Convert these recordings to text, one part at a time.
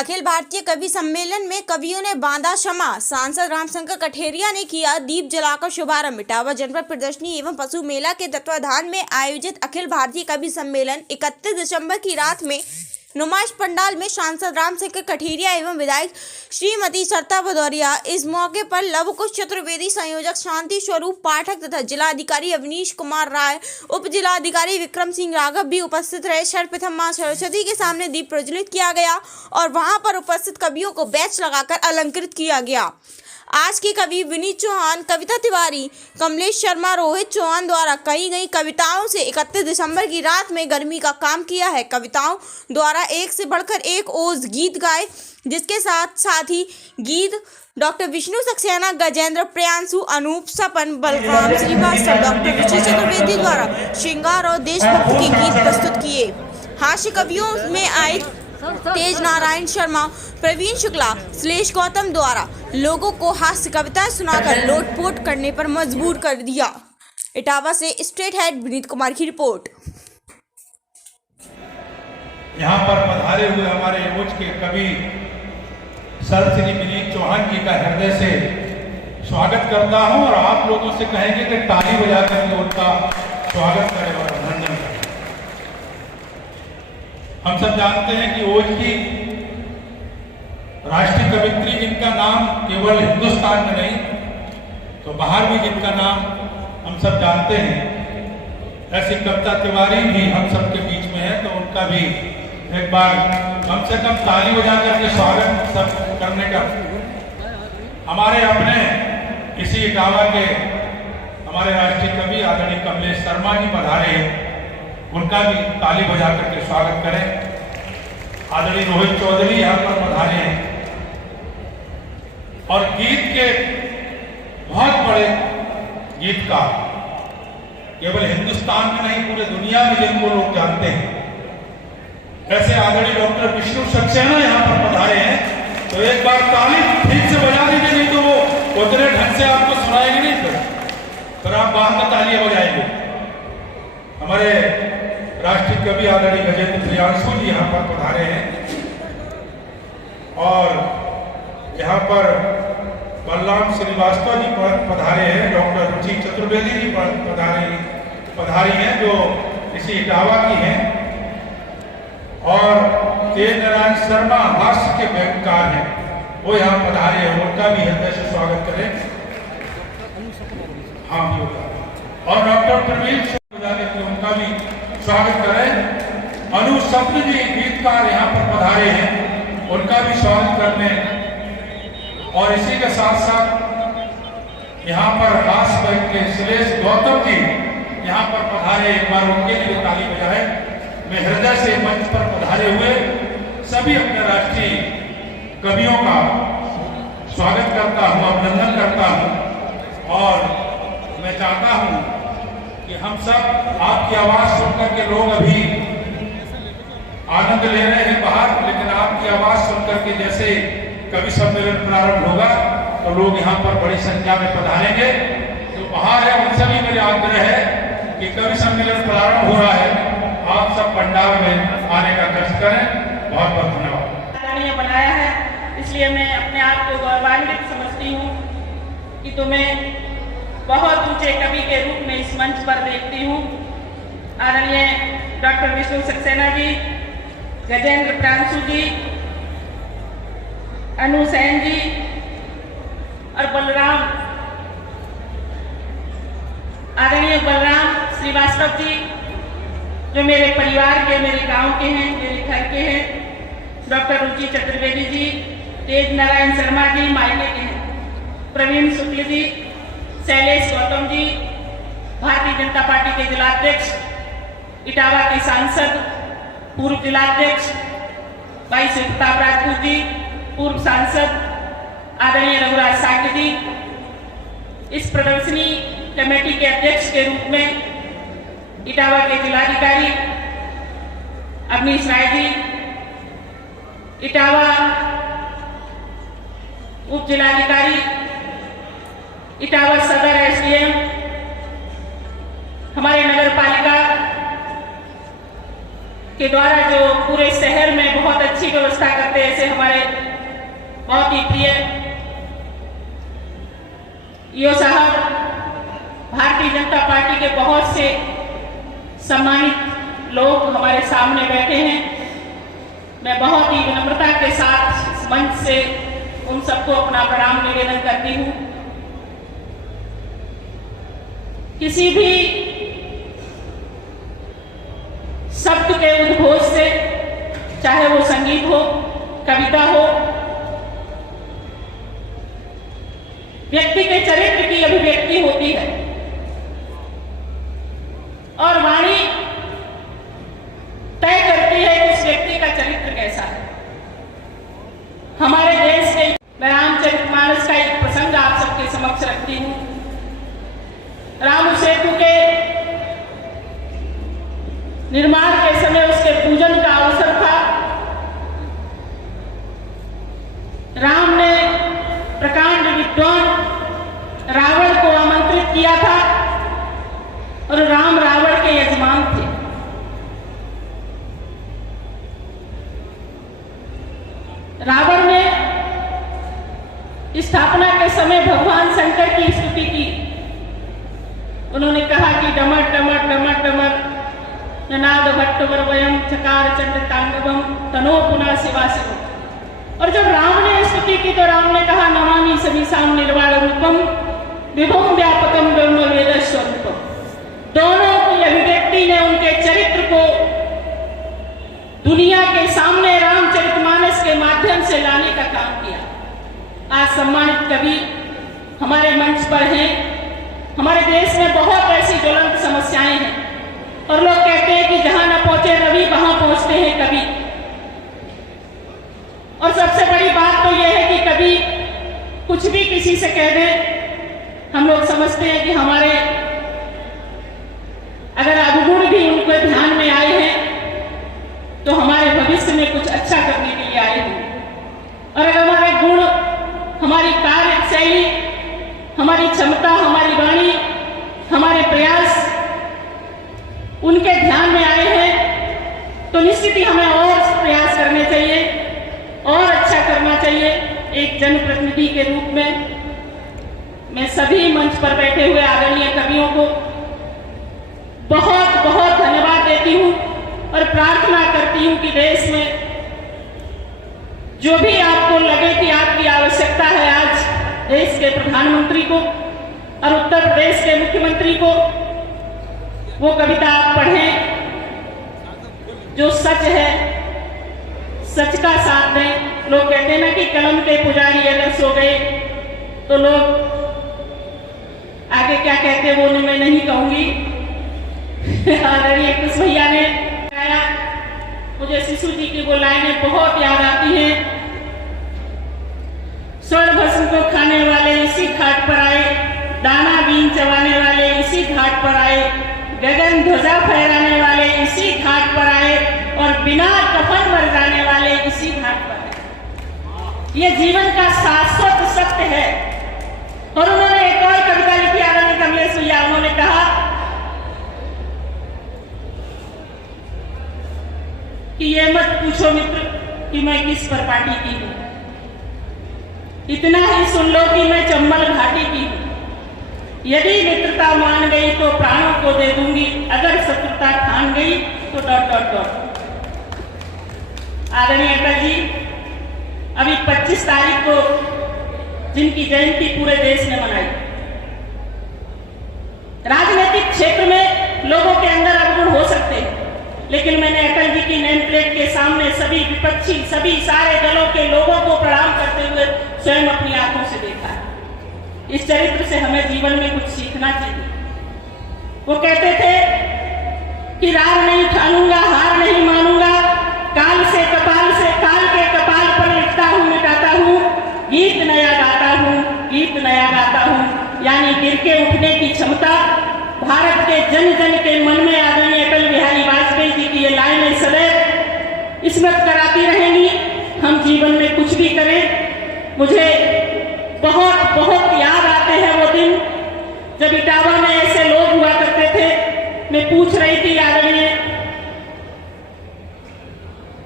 अखिल भारतीय कवि सम्मेलन में कवियों ने बांधा क्षमा। सांसद रामशंकर कठेरिया ने किया दीप जलाकर शुभारंभ। इटावा जनपद प्रदर्शनी एवं पशु मेला के तत्वाधान में आयोजित अखिल भारतीय कवि सम्मेलन 31 दिसंबर की रात में नुमाइश पंडाल में सांसद रामशंकर कठेरिया एवं विधायक श्रीमती सरिता भदौरिया, इस मौके पर लव कुश चतुर्वेदी, संयोजक शांति स्वरूप पाठक तथा जिलाधिकारी अवनीश कुमार राय, उप जिलाधिकारी विक्रम सिंह राघव भी उपस्थित रहे। सर्वप्रथम मां सरस्वती के सामने दीप प्रज्वलित किया गया और वहां पर उपस्थित कवियों को बैच लगाकर अलंकृत किया गया। आज के कवि विनीत चौहान, कविता तिवारी, कमलेश शर्मा, रोहित चौहान द्वारा कही गई कविताओं से 31 दिसंबर की रात में गर्मी का काम किया है। कविताओं द्वारा एक से बढ़कर एक ओज गीत गाए, जिसके साथ ही गीत डॉक्टर विष्णु सक्सेना, गजेंद्र, प्रियांशु, अनूप, सपन, बलराम श्रीवास्तव, डॉक्टर विजय चतुर्वेदी द्वारा श्रृंगार और देशभक्ति के गीत प्रस्तुत किए। हास्य कवियों में आए तेज नारायण शर्मा, प्रवीण शुक्ला, श्लेष गौतम द्वारा लोगों को हास्य कविताएं सुनाकर लोटपोट करने पर मजबूर कर दिया। इटावा से स्टेट हेड विनीत कुमार की रिपोर्ट। यहाँ पर पधारे हुए हमारे उच्च के कवि सर श्री विनीत चौहान जी का हृदय से स्वागत करता हूँ और आप लोगों से कहेंगे कि ताली बजा करके उनका स्वागत करें और अभिनंदन करें। हम सब जानते हैं कि ओज की राष्ट्रीय कवित्री जिनका नाम केवल हिंदुस्तान में नहीं तो बाहर भी जिनका नाम हम सब जानते हैं, ऐसी कविता तिवारी भी हम सब के बीच में है, तो उनका भी एक बार कम से कम ताली बजा करके स्वागत सब करने का। हमारे अपने इसी इटावा के हमारे राष्ट्रीय कवि आदरणीय कमलेश शर्मा जी पधारे हैं, उनका भी ताली बजा करके स्वागत करें। आदरणीय रोहित चौधरी यहाँ पर पधारे हैं और गीत के बहुत बड़े गीतकार, केवल हिंदुस्तान में नहीं पूरे दुनिया में जिनको लोग जानते हैं, ऐसे आदरणीय डॉक्टर विष्णु सक्सेना यहाँ पर पधारे हैं। तो एक बार ताली ठीक से बजा दीजिए, नहीं तो वो उतने ढंग से आपको सुनाएंगे नहीं, फिर आप बाद में तालियां बजाएंगे। हमारे राष्ट्रीय कवि आदरणीय गजेंद्र प्रियांशु जी यहाँ पर पधारे हैं और यहाँ पर बलराम श्रीवास्तव जी पधारे हैं, डॉक्टर रुचि चतुर्वेदी जी पधारी हैं जो इसी इटावा की हैं, और तेज नारायण शर्मा हास्य के व्यंगकार हैं, वो यहाँ पधारे हैं, उनका भी हृदय से स्वागत करें। हाँ, और डॉक्टर प्रवीण उनका भी स्वागत करें। अनु सपन जी गीतकार यहाँ पर पधारे हैं, उनका भी स्वागत करने, और इसी के साथ साथ यहाँ पर हास्य के श्लेष गौतम जी यहाँ पर पधारे, एक बार उनके लिए ताली बजाए। मैं हृदय से मंच पर पधारे हुए सभी अपने राष्ट्रीय कवियों का स्वागत करता हूँ, अभिनंदन करता हूँ, और मैं चाहता हूँ कि हम सब आपकी आवाज सुनकर के लोग अभी आनंद ले रहे हैं बाहर, लेकिन आपकी आवाज सुनकर के जैसे कवि सम्मेलन प्रारंभ होगा तो लोग यहाँ पर बड़ी संख्या में पधारेंगे। तो बाहर है उनसे भी मेरा आग्रह है कि कवि सम्मेलन प्रारंभ हो रहा है, आप सब पंडाल में आने का कष्ट करें। बहुत बहुत धन्यवाद। बनाया है, इसलिए मैं अपने आप को गौरवान्वित समझती हूँ कि तुम्हें बहुत ऊंचे कवि के रूप में इस मंच पर देखती हूँ। आदरणीय डॉक्टर विष्णु सक्सेना जी, गजेंद्र प्रियांशु जी, अनु सेन जी और बलराम, आदरणीय बलराम श्रीवास्तव जी जो मेरे परिवार के, मेरे गांव के हैं, मेरे घर के हैं, डॉक्टर रुचि चतुर्वेदी जी, तेज नारायण शर्मा जी मायने के हैं, प्रवीण शुक्ल जी, शैलेश गौतम जी, भारतीय जनता पार्टी के जिलाध्यक्ष, इटावा के सांसद, पूर्व जिलाध्यक्ष भाई शिवप्रताप राजपूत जी, पूर्व सांसद आदरणीय रघुराज सागर जी, इस प्रदर्शनी कमेटी के अध्यक्ष के रूप में इटावा के जिलाधिकारी अवनीश राय जी, इटावा उप जिलाधिकारी, इटावा सदर एसडीएम, हमारे नगर पालिका के द्वारा जो पूरे शहर में बहुत अच्छी व्यवस्था करते हैं, ऐसे हमारे बहुत ही प्रिय ईओ साहब, भारतीय जनता पार्टी के बहुत से सम्मानित लोग हमारे सामने बैठे हैं। मैं बहुत ही विनम्रता के साथ इस मंच से उन सबको अपना प्रणाम निवेदन करती हूँ। किसी भी शब्द के उद्घोष से, चाहे वो संगीत हो, कविता हो, व्यक्ति के चरित्र की अभिव्यक्ति होती है और वाणी तय करती है कि उस व्यक्ति का चरित्र कैसा है। हमारे देश के मैं रामचरितमानस का एक प्रसंग आप सबके समक्ष रखती हूँ। राम सेतु के निर्माण के समय उसके पूजन का अवसर था। राम ने प्रकांड विद्वान रावण को आमंत्रित किया था और राम रावण के यजमान थे। रावण ने स्थापना के समय भगवान शंकर की स्तुति की। उन्होंने कहा कि डमर डमर डमर डमर ननाद भट्टवर वयम चकार चंड तांडवम तनो पुनः शिवा शिव। और जब राम ने स्तुति की तो राम ने कहा नमामि समीसाम निर्वाण रूपम विभुम व्यापकम ब्रह्म वेद स्वरूपम। दोनों की अभिव्यक्ति ने उनके चरित्र को दुनिया के सामने रामचरितमानस के माध्यम से लाने का काम किया। आज सम्मानित कवि हमारे मंच पर हैं। हमारे देश में बहुत ऐसी ज्वलंत समस्याएं हैं और लोग कहते हैं कि जहां न पहुंचे रवि वहां पहुंचते हैं कवि। और सबसे बड़ी बात तो यह है कि कभी कुछ भी किसी से कह दें, हम लोग समझते हैं कि हमारे अगर अवगुण भी उनको ध्यान में आए हैं तो हमारे भविष्य में कुछ अच्छा करने के लिए आए हैं। और अगर हमारे गुण, हमारी कार्यशैली, हमारी क्षमता, हमारी वाणी, हमारे प्रयास उनके ध्यान में आए हैं तो निश्चित ही हमें और प्रयास करने चाहिए और अच्छा करना चाहिए। एक जनप्रतिनिधि के रूप में मैं सभी मंच पर बैठे हुए आदरणीय कवियों को बहुत बहुत धन्यवाद देती हूँ और प्रार्थना करती हूँ कि देश में जो भी आपको लगे कि आपकी आवश्यकता है, आज देश के प्रधानमंत्री को और उत्तर प्रदेश के मुख्यमंत्री को वो कविता आप पढ़ें जो सच है, सच का साथ दें। लोग कहते हैं ना कि कलम के पुजारी अगर सो गए तो लोग आगे क्या कहते वो मैं नहीं कहूंगी। आदरणीय कुछ भैया ने बताया, मुझे शिशु जी की वो लाइनें बहुत याद आती हैं। स्वर्ण भस्म को खाने वाले इसी घाट पर आए, दाना बीन चबाने वाले इसी घाट पर आए, गगन ध्वजा फहराने वाले इसी घाट पर आए और बिना कफन मर जाने वाले इसी घाट पर आए। ये जीवन का शाश्वत सत्य है। और उन्होंने एक और कविता लिखी आदरणीय कमलेश भैया, उन्होंने कहा कि ये मत पूछो मित्र कि मैं किस पर पार्टी की हूं, इतना ही सुन लो कि मैं चंबल घाटी की हूं। यदि मित्रता मान गई तो प्राणों को दे दूंगी, अगर शत्रुता ठान गई तो डॉट डॉट डॉट। आदरणीय अटल जी अभी 25 तारीख को जिनकी जयंती पूरे देश ने मनाई, राजनीतिक क्षेत्र में लोगों के अंदर अवगुण हो सकते हैं, लेकिन मैंने अटल जी की नेम प्लेट के सामने सभी विपक्षी, सभी सारे दलों के लोगों को प्रणाम करते हुए स्वयं अपनी आंखों से देखा। इस चरित्र से हमें जीवन में कुछ सीखना चाहिए। वो कहते थे कि रार नहीं ठानूंगा, हार नहीं मानूंगा, काल से कपाल से काल के कपाल पर लिखता हूँ, मिटाता हूँ, गीत नया गाता हूँ, गीत नया गाता हूँ। यानी गिर के उठने की क्षमता भारत के जन जन के मन में आदरणीय अटल बिहारी वाजपेयी जी की ये लाइनें सदैव स्मृत कराती रहेंगी। हम जीवन में कुछ भी करें, मुझे बहुत बहुत याद आते हैं वो दिन जब इटावा में ऐसे लोग हुआ करते थे। मैं पूछ रही थी आदरणीय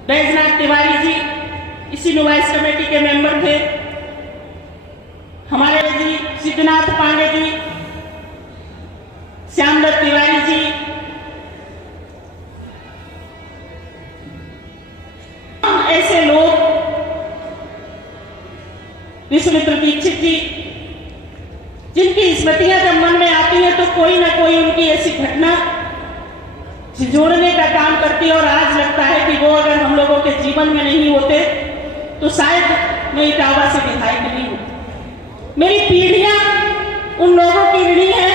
बैजनाथ तिवारी जी इसी नोवाइस कमेटी के मेंबर थे। हमारे जी सिद्धनाथ पांडे जी, श्यामदत्त तिवारी जी, ऐसे लोग, विश्वमित्र दीक्षित जी, जिनकी स्मृतियां जब मन में आती है तो कोई ना कोई उनकी ऐसी घटना जोड़ने का काम करती है। और आज लगता है कि वो अगर हम लोगों के जीवन में नहीं होते तो शायद मैं इटावा से विधायक नहीं होती। मेरी पीढ़ियां उन लोगों की ऋणी है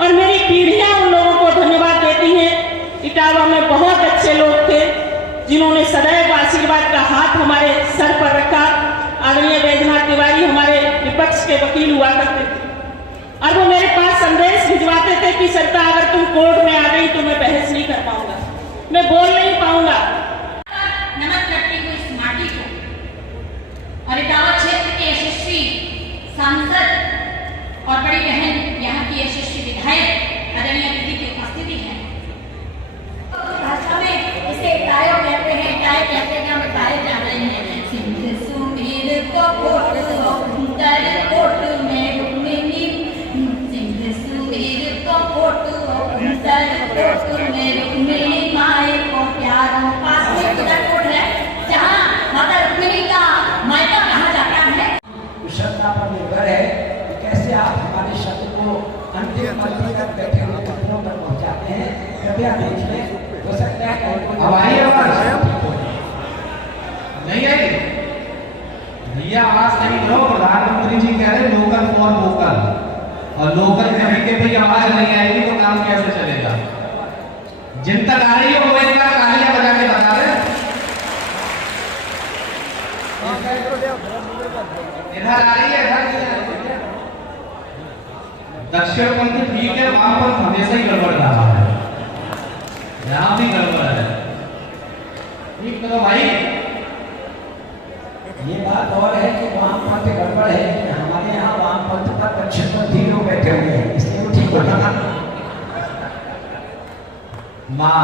और मेरी पीढ़ियां उन लोगों को धन्यवाद देती हैं। इटावा में बहुत अच्छे लोग थे जिन्होंने सदैव आशीर्वाद का हाथ हमारे सर पर रखा। आदरणीय बैजनाथ तिवारी हमारे विपक्ष के वकील हुआ करते थे और वो मेरे पास संदेश भिजवाते थे कि सत्ता अगर तुम कोर्ट में आ गई तो मैं बहस नहीं कर पाऊंगा, मैं बोल नहीं पाऊंगा। नमक करती हुई इस माटी को और इटावा क्षेत्र के यशस्वी सांसद और बड़ी बहन यहाँ की यशस्वी विधायक आदरणीय दीदी की उपस्थिति है। भाषा में इसे इटायो कहते हैं, इटायो कहते हैं कि हम इटाए जा रहे हैं। सिंध सुमीर को कोट दर कोट में रुक्मिणी, सिंध सुमीर को कोट दर कोट में रुक्मिणी, माए को प्यारों पास में किधर कोट है जहाँ माता रुक्मिणी का मायका कहा जाता है। कुशलता पर निर्भर है कि कैसे आप हमारे शब्द को अंतिम पंक्ति तक बैठे हुए कदमों पर पहुंचाते हैं। कृपया देख लें, हो सकता है अब आई आवाज नहीं आई भैया, आवाज नहीं लो। प्रधानमंत्री जी कह रहे लोकल फॉर वोकल, और लोकल कहीं के भी आवाज नहीं आएगी तो काम कैसे चलेगा। जिन तक आ रही है वो एक बार तालियां बजा के बता रहे। इधर आ रही है, इधर दक्षिण पंथ ठीक है, वामपंथ हमेशा ही गड़बड़ रहा है, यहाँ भी गड़बड़ है। ठीक करो भाई। ये बात और है कि वामपंथ गड़बड़ है, कि हमारे यहाँ वामपंथ पर दक्षिणपंथी लोग बैठे हुए हैं, इसलिए वो ठीक होगा। माँ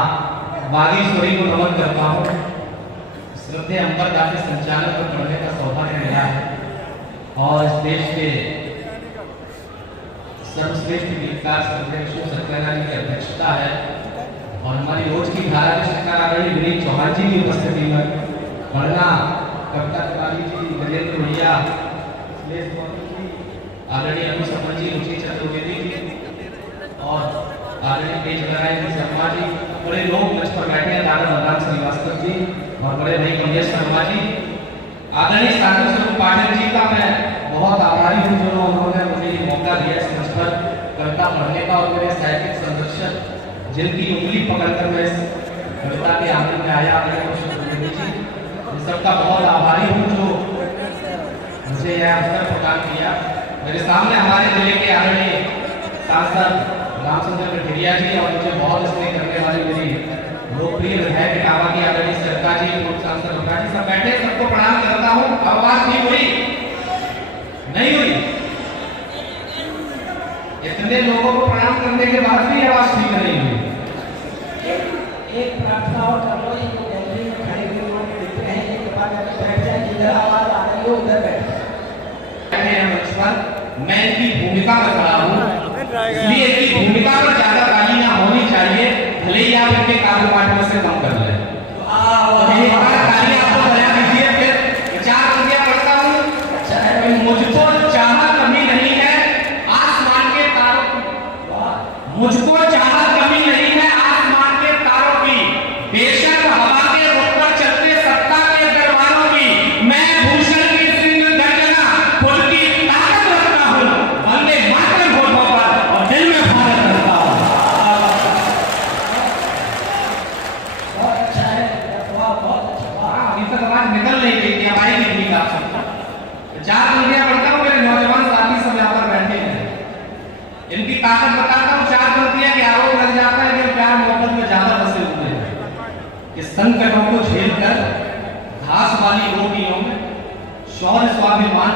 बागेश्वरी को नमन करता हूँ। श्रद्धेय अंबर दास संचालक को पढ़ने का सौभाग्य मिला है और इस देश के सर्वश्रेष्ठ गीतकार श्रद्धेय विष्णु सरकारा जी की अध्यक्षता है और हमारी रोज की धारा के सरकार आदरणीय विनीत चौहान जी की उपस्थिति में पढ़ना कविता तिवारी जी, गजेंद्र भैया, आदरणीय अनु सरपंच जी, रुचि चतुर्वेदी जी और आदरणीय तेज नारायण शर्मा जी, बड़े लोग मंच पर बैठे हैं, दादा बलराम श्रीवास्तव जी और बड़े भाई कमलेश शर्मा जी। आदरणीय साधु स्वरूप पाठक जी का मैं बहुत आभारी हूँ जो उन्होंने मुझे ये मौका दिया इस मंच पर कविता पढ़ने का, और मेरे साहित्यिक संरक्षक जिनकी उंगली पकड़कर मैं इस कविता के आंगन में आया, आदरणीय जी, सबका बहुत आभारी हूँ जो मुझे यह अवसर प्रदान किया। मेरे सामने हमारे जिले के आदरणीय सांसद रामचंद्र कठेरिया जी और मुझे बहुत स्नेह करने वाले मेरी लोकप्रिय विधायक इटावा की आदरणीय सरकार जी, पूर्व सांसद जी सब बैठे, सबको प्रणाम करता हूँ। आवाज ठीक हुई नहीं हुई? इतने लोगों को प्रणाम करने के बाद भी आवाज ठीक नहीं हुई। एक प्रार्थना और कर लो, ये गैलरी में खड़े हुए लोग दिखते हैं, ये कृपा करके बैठ जाए, जिधर आवाज आ रही है उधर बैठे। मैं इनकी भूमिका में खड़ा हूँ, इसलिए इनकी भूमिका पर ज्यादा गालियां होनी चाहिए, भले ही आप इनके कार्य पाठ में से कम कर लें। फिर 4 पंक्तियां पढ़ता हूँ। मुझको चाहत कमी नहीं है आसमान के तारों की, मुझको चाहत कमी नहीं है आसमान के तारों की, बेशक हवा के रुख पर चलते सत्ता के दरबारों की, मैं भूषण की सिंह गर्जना खुद की ताकत रखता हूँ, वंदे मातरम होठों पर और दिल में भारत रखता हूँ। बहुत अच्छा है, बहुत अच्छा। अभी तक आवाज निकल नहीं रही थी, हमारी निकली आप सबको। 4 पंक्तियां पढ़ता हूँ, मेरे नौजवान साथी सब यहाँ पर बैठे हैं, इनकी ताकत बताता हूँ। 4 पंक्तियां के आरोप लग जाता है कि प्यार मोहब्बत में ज्यादा फंसे हुए हैं, कि संकटों को झेलकर घास वाली रोटियों में शौर्य स्वाभिमान